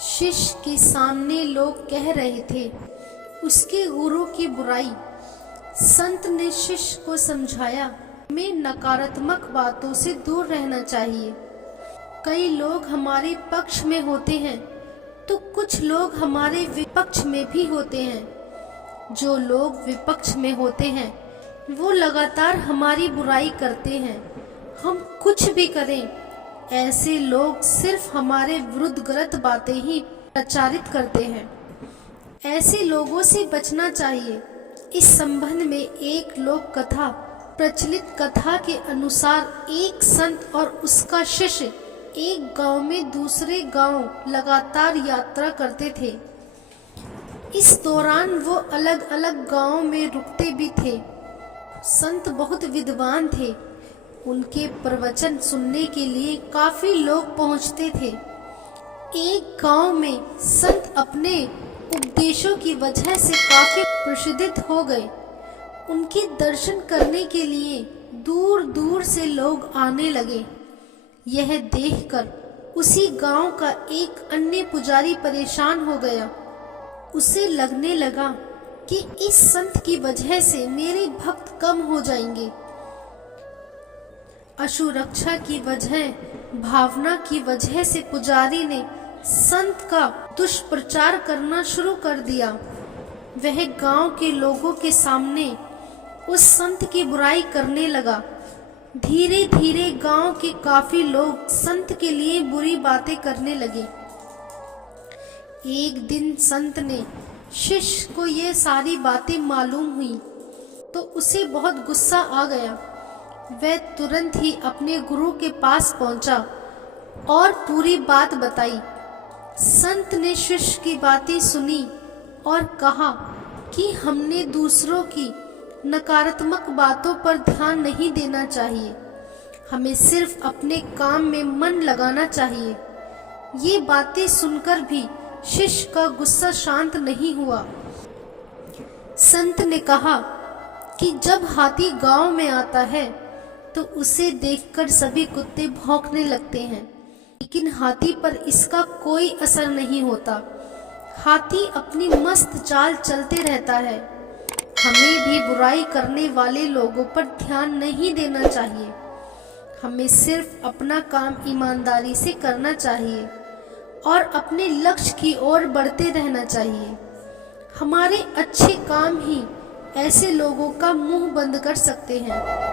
शिष्य के सामने लोग कह रहे थे उसके गुरु की बुराई। संत ने शिष्य को समझाया हमें नकारात्मक बातों से दूर रहना चाहिए। कई लोग हमारे पक्ष में होते हैं तो कुछ लोग हमारे विपक्ष में भी होते हैं। जो लोग विपक्ष में होते हैं वो लगातार हमारी बुराई करते हैं। हम कुछ भी करें, ऐसे लोग सिर्फ हमारे विरुद्ध गलत बातें ही प्रचारित करते हैं। ऐसे लोगों से बचना चाहिए। इस संबंध में एक लोक कथा, प्रचलित कथा के अनुसार एक संत और उसका शिष्य एक गांव में दूसरे गांव लगातार यात्रा करते थे। इस दौरान वो अलग अलग गांव में रुकते भी थे। संत बहुत विद्वान थे। उनके प्रवचन सुनने के लिए काफी लोग पहुंचते थे। एक गांव में संत अपने उपदेशों की वजह से काफी प्रसिद्ध हो गए। उनके दर्शन करने के लिए दूर दूर से लोग आने लगे। यह देखकर उसी गांव का एक अन्य पुजारी परेशान हो गया। उसे लगने लगा कि इस संत की वजह से मेरे भक्त कम हो जाएंगे। असुरक्षा की भावना की वजह से पुजारी ने संत का दुष्प्रचार करना शुरू कर दिया। वह गांव के लोगों के सामने उस संत की बुराई करने लगा। धीरे धीरे गांव के काफी लोग संत के लिए बुरी बातें करने लगे। एक दिन संत ने शिष्य को ये सारी बातें मालूम हुई तो उसे बहुत गुस्सा आ गया। वह तुरंत ही अपने गुरु के पास पहुंचा और पूरी बात बताई। संत ने शिष्य की बातें सुनी और कहा कि हमने दूसरों की नकारात्मक बातों पर ध्यान नहीं देना चाहिए। हमें सिर्फ अपने काम में मन लगाना चाहिए। ये बातें सुनकर भी शिष्य का गुस्सा शांत नहीं हुआ। संत ने कहा कि जब हाथी गांव में आता है तो उसे देखकर सभी कुत्ते भौंकने लगते हैं, लेकिन हाथी पर इसका कोई असर नहीं होता। हाथी अपनी मस्त चाल चलते रहता है। हमें भी बुराई करने वाले लोगों पर ध्यान नहीं देना चाहिए। हमें सिर्फ अपना काम ईमानदारी से करना चाहिए और अपने लक्ष्य की ओर बढ़ते रहना चाहिए। हमारे अच्छे काम ही ऐसे लोगों का मुंह बंद कर सकते हैं।